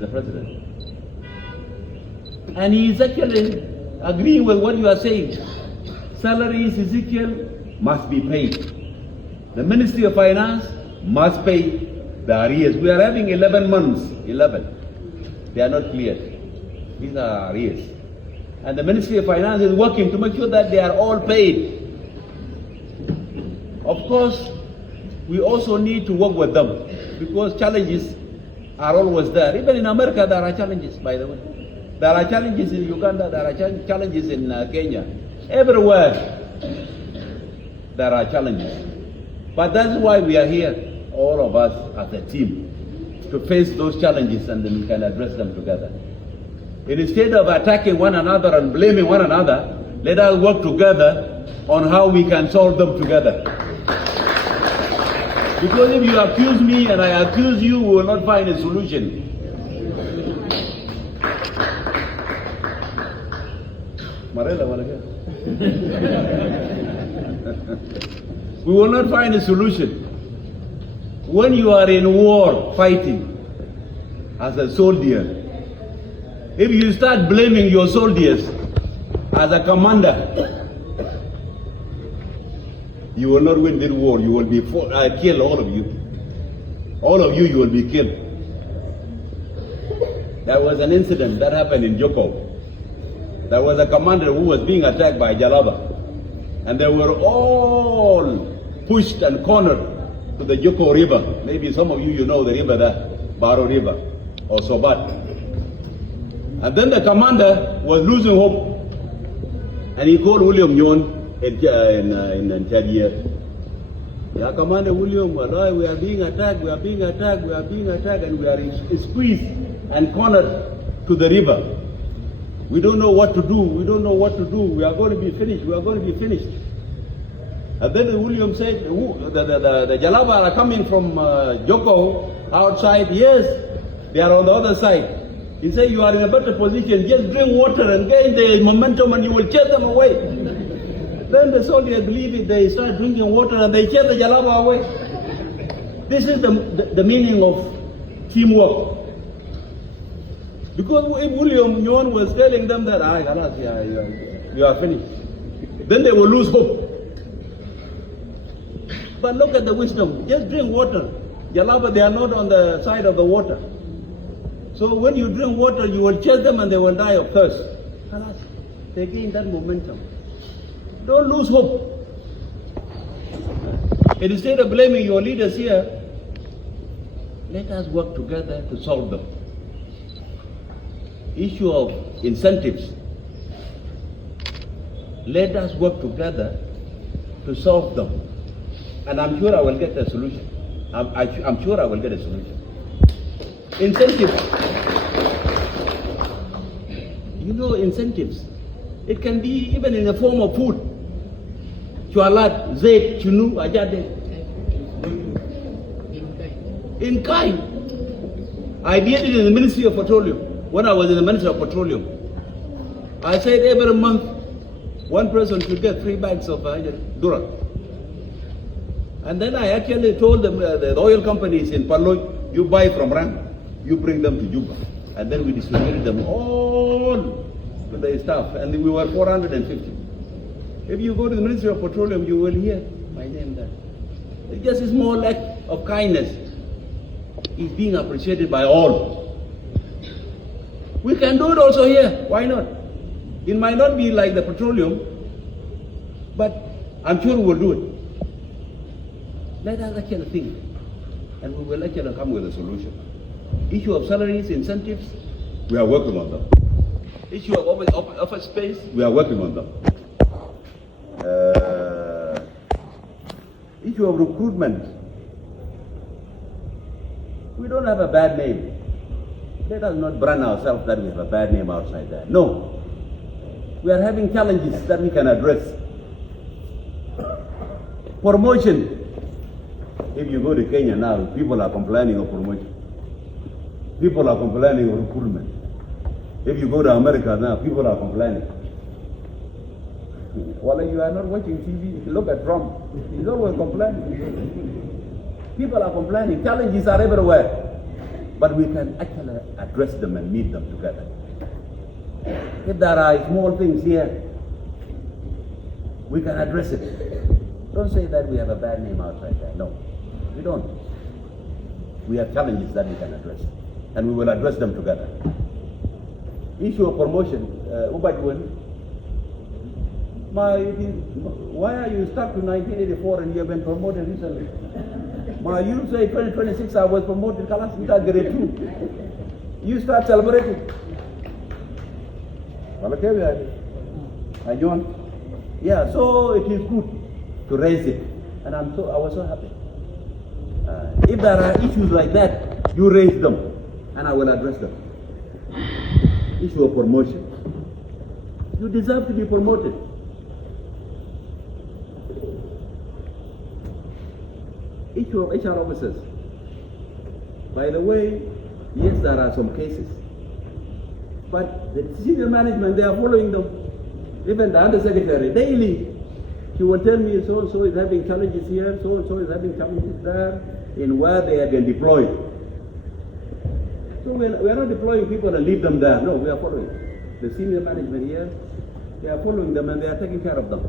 is the president. And he is actually agreeing with what you are saying. Salaries, Ezekiel, must be paid. The Ministry of Finance must pay the arrears. We are having 11 months, 11. They are not cleared. These are arrears. And the Ministry of Finance is working to make sure that they are all paid. Of course, we also need to work with them because challenges are always there. Even in America, there are challenges, by the way. There are challenges in Uganda, there are challenges in Kenya. Everywhere, there are challenges. But that's why we are here, all of us as a team, to face those challenges and then we can address them together. Instead of attacking one another and blaming one another, let us work together on how we can solve them together. Because if you accuse me and I accuse you, we will not find a solution. We will not find a solution. When you are in war fighting as a soldier, if you start blaming your soldiers as a commander, you will not win this war. You will be kill all of you. All of you, you will be killed. There was an incident that happened in Joko. There was a commander who was being attacked by Jalaba. And they were all pushed and cornered to the Joko River. Maybe some of you know the river there, Baro River or Sobat. And then the commander was losing hope. And he called William Nyon in Nyakier. Yeah, Commander William, we are being attacked, and we are squeezed and cornered to the river. We don't know what to do, we are going to be finished, And then William said, the Jalaba are coming from Joko outside. Yes, they are on the other side. He said, you are in a better position, just drink water and gain the momentum and you will chase them away. Then the soldiers believe it, they start drinking water and they chase the Jalaba away. This is the meaning of teamwork. Because if William Nyon was telling them that, you are finished, then they will lose hope. But look at the wisdom, just drink water. Jalaba, they are not on the side of the water. So when you drink water, you will chase them and they will die of thirst. They gain that momentum. Don't lose hope. And instead of blaming your leaders here, let us work together to solve them. Issue of incentives. Let us work together to solve them. And I'm sure I will get a solution. I'm sure I will get a solution. Incentives. You know, incentives. It can be even in the form of food. Chualat, zait, chunu, ajade. In kind. I did it in the Ministry of Petroleum. When I was in the Ministry of Petroleum, I said every month, one person should get 3 bags of Dura. And then I actually told them, the oil companies in Paloi, you buy from Ram, you bring them to Juba. And then we distributed them all to the staff, and we were 450. If you go to the Ministry of Petroleum, you will hear my name there. It's just a small act of kindness. It's being appreciated by all. We can do it also here. Why not? It might not be like the petroleum, but I'm sure we'll do it. Let us actually think, and we will actually come with a solution. Issue of salaries, incentives, we are working on them. Issue of office space, we are working on them. Issue of recruitment, we don't have a bad name. Let us not brand ourselves that we have a bad name outside there. No. We are having challenges that we can address. Promotion. If you go to Kenya now, people are complaining of promotion. People are complaining of recruitment. If you go to America now, people are complaining. Well, you are not watching TV. Look at Trump. He's always complaining. People are complaining. Challenges are everywhere. but we can actually address them and meet them together. If there are small things here, we can address it. Don't say that we have a bad name outside there. No, we don't. We have challenges that we can address, and we will address them together. Issue of promotion, why are you stuck to 1984 and you have been promoted recently? You say 2026 I was promoted, Kalas, you got grade 2. You start celebrating. Yeah, so it is good to raise it, and I was so happy. If there are issues like that, you raise them, and I will address them. Issue of promotion. You deserve to be promoted. Issue of HR officers. By the way, yes, there are some cases, but the senior management, they are following them. Even the undersecretary, daily, she will tell me so-and-so is having challenges here, so-and-so is having challenges there, in where they have been deployed. So we are not deploying people and leave them there. No, we are following. The senior management here, they are following them and they are taking care of them.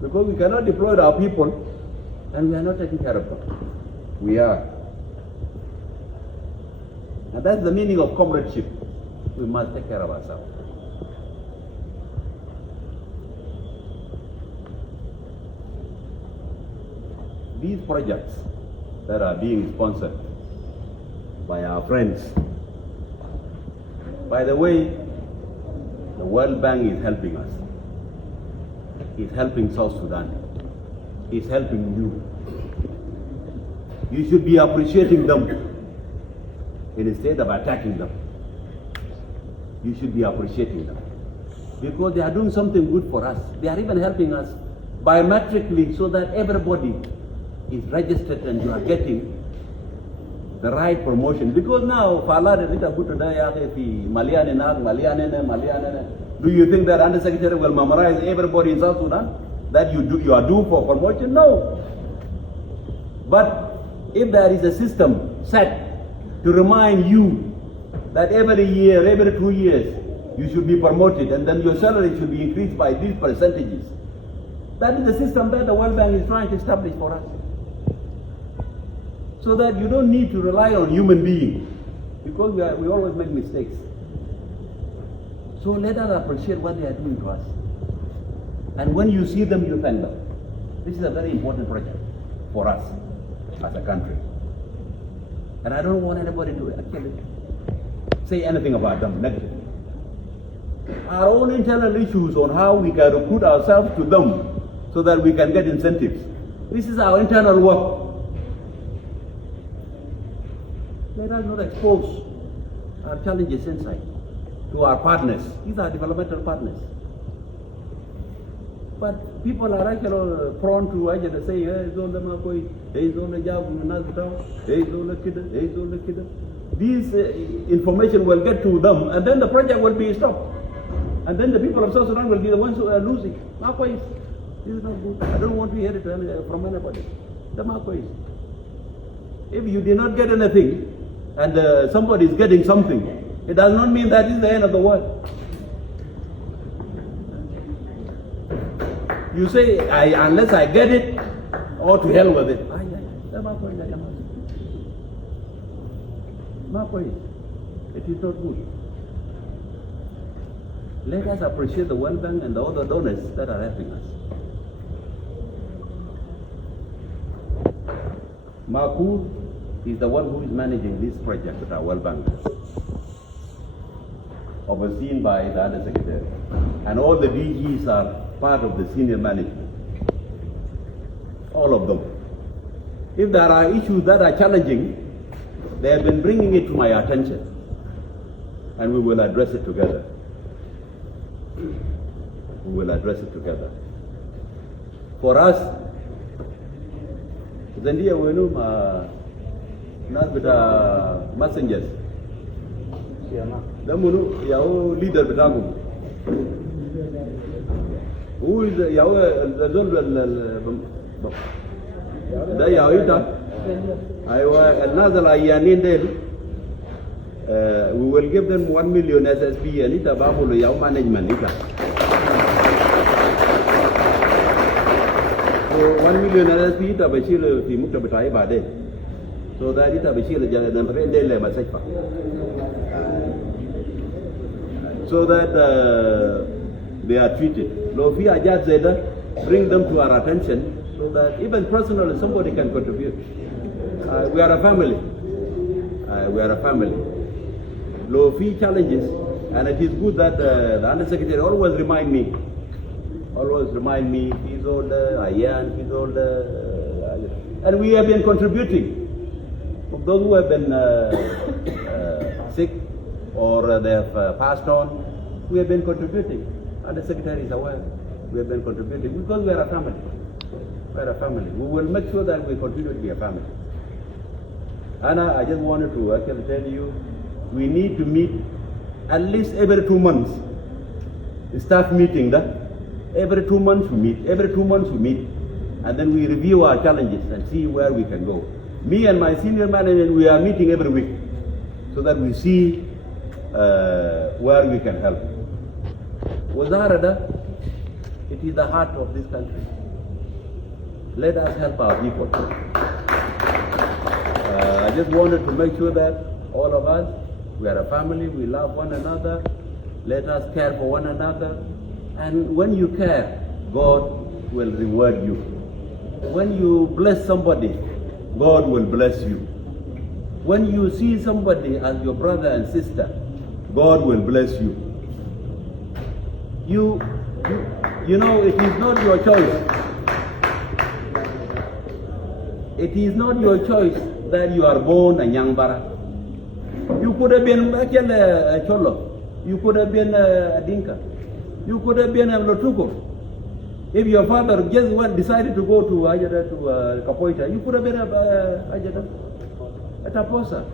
Because we cannot deploy our people and we are not taking care of them. We are. And that's the meaning of comradeship. We must take care of ourselves. These projects that are being sponsored by our friends. By the way, the World Bank is helping us. It's helping South Sudan. It's helping you. You should be appreciating them instead of attacking them. You should be appreciating them because they are doing something good for us. They are even helping us biometrically so that everybody is registered and you are getting the right promotion. Because now, do you think that Undersecretary will memorize everybody in South Sudan? That you are due for promotion? No. But if there is a system set to remind you that every year, every 2 years, you should be promoted and then your salary should be increased by these percentages. That is the system that the World Bank is trying to establish for us. So that you don't need to rely on human beings, because we always make mistakes. So let us appreciate what they are doing to us. And when you see them, you thank them. This is a very important project for us as a country. And I don't want anybody to actually say anything about them negatively. Our own internal issues on how we can recruit ourselves to them so that we can get incentives. This is our internal work. Let us not expose our challenges inside to our partners. These are developmental partners. But people are actually prone to actually say, this information will get to them and then the project will be stopped. And then the people of South Sudan will be the ones who are losing. This is not good. I don't want to hear it from anybody. If you did not get anything, and somebody is getting something, it does not mean that is the end of the world. You say, unless I get it, or to hell with it. It is not good. Let us appreciate the World Bank and the other donors that are helping us. Makur is the one who is managing this project with our World Bank, overseen by the Undersecretary. And all the DGs are part of the senior management. All of them. If there are issues that are challenging, they have been bringing it to my attention. And we will address it together. We will address it together. For us, Zandia Wenum, not with messengers. The Munu, Yao leader Betamu. Who is the Yao the Yaoita? I was another Yanindel, we will give them 1 million SSP and ita babu yaw management ita. So 1 million SSP ita bashile fi mukta bitai bade. So that ita bashile jana ndele masajfa. So that they are treated. Lofi Ajat Zeda, bring them to our attention so that even personally somebody can contribute. We are a family. We are a family. Lofi challenges, and it is good that the Undersecretary always remind me, he's older, Ayan, he's older, and we have been contributing. For those who have been sick or they have passed on, we have been contributing. And the Secretary is aware. We have been contributing because we are a family. We are a family. We will make sure that we continue to be a family. Anna, I just wanted to actually tell you, we need to meet at least every 2 months. Staff meeting that. Every 2 months we meet. Every 2 months we meet. And then we review our challenges and see where we can go. Me and my senior management, we are meeting every week so that we see where we can help. Wazarada, it is the heart of this country. Let us help our people. I just wanted to make sure that all of us, we are a family, we love one another. Let us care for one another. And when you care, God will reward you. When you bless somebody, God will bless you. When you see somebody as your brother and sister, God will bless you. You know, it is not your choice. It is not your choice that you are born a Nyangbara. You could have been a Cholo. You could have been a Dinka. You could have been a Lotuko. If your father just decided to go to Kapoita, you could have been a Taposa.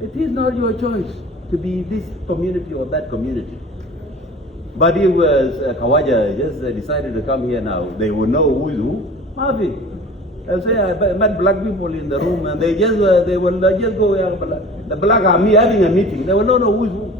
It is not your choice to be this community or that community. But if Kawaja just decided to come here now, they will know who is who. Mafi. I'll say I met black people in the room and they will just go, the black army having a meeting. They will not know who is who.